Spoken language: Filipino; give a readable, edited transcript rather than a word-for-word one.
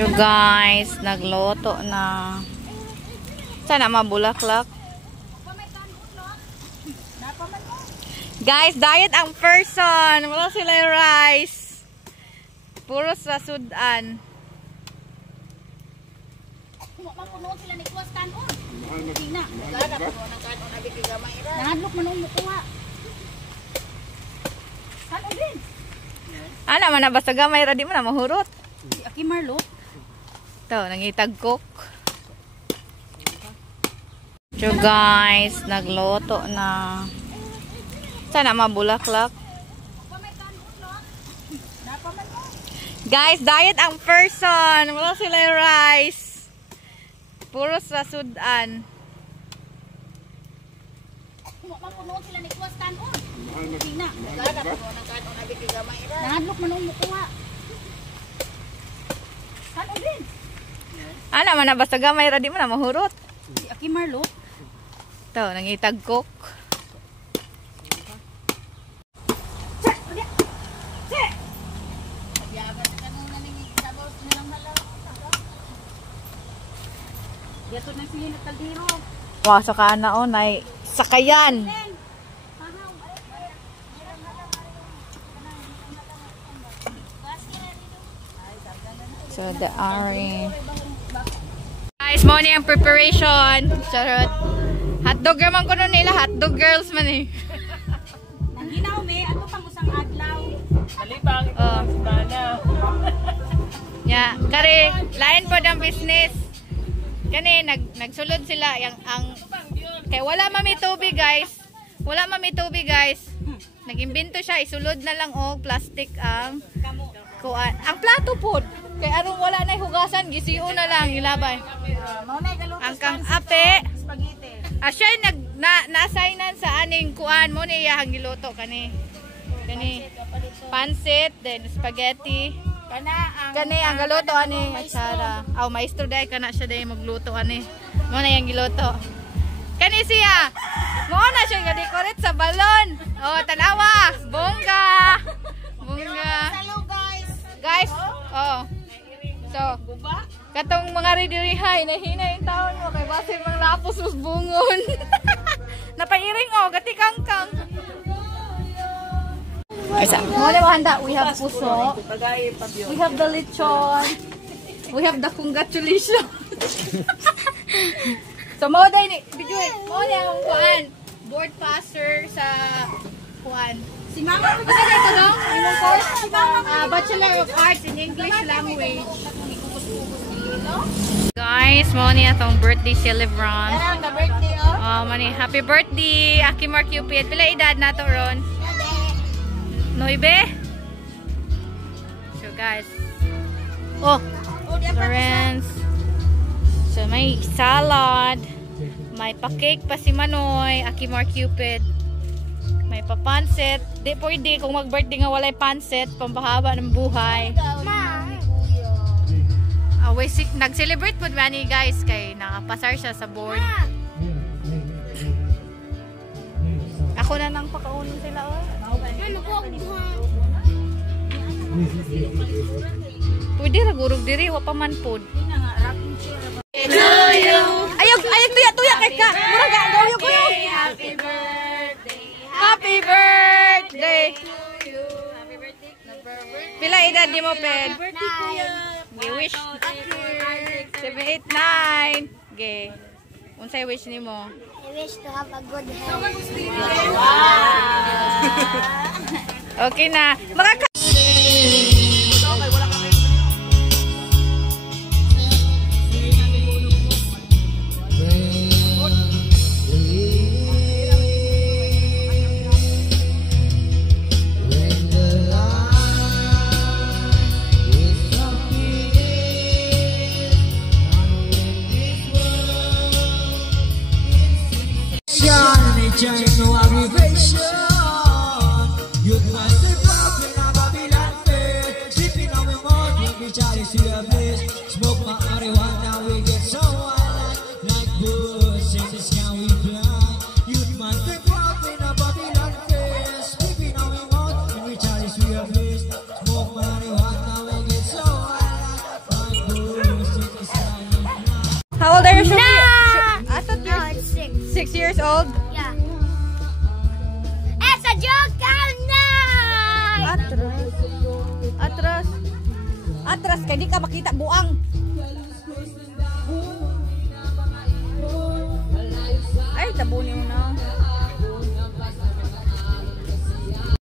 So guys, nagloto na. Sana mabulaklak. Guys, diet ang person. Wala sila yung rice. Puro sa sudan. Mapuno sila ni Kuwas kanon. Tingna. Gana puno ng kanon na bigay gamay ra. Nahadlok man ang mukuha. Kanon din. Ana man na basta gamay ra di man na mahurot. Si Aki Marlo. To, nangitag cook. So guys, nagloto na. Sana mabulaklak. Guys, diet ang person. Wala sila yung rice. Puro sa sudan. Mapuno sila ni Kuwas kanon. Tingna. Gana puno ng kanon na bigay gamay ra. Nahadlok man ang mukuha. Kanon din. Ana man na basta gamay ra di man na mahurot. Si Aki Marlo. To, nangitag cook. Yato na sila ng kaldero. Wow, saka na o, sakayan. So, the orange. Guys, mo na yung preparation. Charot. Hotdog naman ko nun nila. Hotdog girls man eh. Nanginaw me, ato pang usang adlaw. Kalibang ito ang simana. Yeah, kare, lain po ng business. Kani, nagsulod sila. Kaya wala mami tubig guys. Wala mami tubig guys. Nag-imbento siya. Isulod na lang plastic ang kuan. Ang plato po. Kaya anong wala na hugasan. Gisiyo na lang. Ilabay. Ang kang ape. Siya na-assignan sa aning kuan mo niya ang giluto kani. Pansit, then spaghetti. Kani ang galuto ani atsara. Maestro dai kana siya dai magluto ani. Mo na yang giluto. Kani siya. Mo na siya ga-decorate sa balon. Tanawa. Bongga. Hello guys. Guys, so, katong mga ridirihay, nahinay yung taon mo, kay basin mga lapos mas bungon. Napairing gati kangkang. Muna handa, we have puso, we have the lechon, we have the congratulations. So, mo na yung kuhan, board passer sa kuhan. Si Mama Ito ito yung course, Bachelor of Arts in English Language. Guys, mo niya itong birthday celebrant. Karang the birthday Mani, happy birthday, Aki Mark Cupid. Pila edad na to, Ron? 9? So guys, Lawrence. So may salad, may pa-cake pa si Manoy, Aki Mark Cupid. May papansit. Di pwede kung mag-birthday nga walay pansit, pambahaba ng buhay. Nag-celebrate po ba ni guys kay nakapasar siya sa board. Ako na nang pakaunin sila. Pwede ragurog diri, wapa man pod. Ayog tuya kay ka. Murag gawyo ko yo. Happy birthday. Happy birthday to you. Pila edad di mo, Ped? Wish. 7, 8, 9. Okay. Unsay wish ni mo? I wish to have a good health. Okay na. No aggravation. Youth must step up in a Babylon faith. Sipping on my mouth, make me chalice to the place. Smoke my marijuana, we get so wild. Like bush in the sky we fly. Youth must step up in a Babylon faith. Sipping on my mouth, make me chalice to the place. Smoke marijuana, we get so wild. Like bush. years old? Yeah. It's a joke night! Atras. Atras. Atras, kaya di ka makita buang. Ay, tabunin mo na.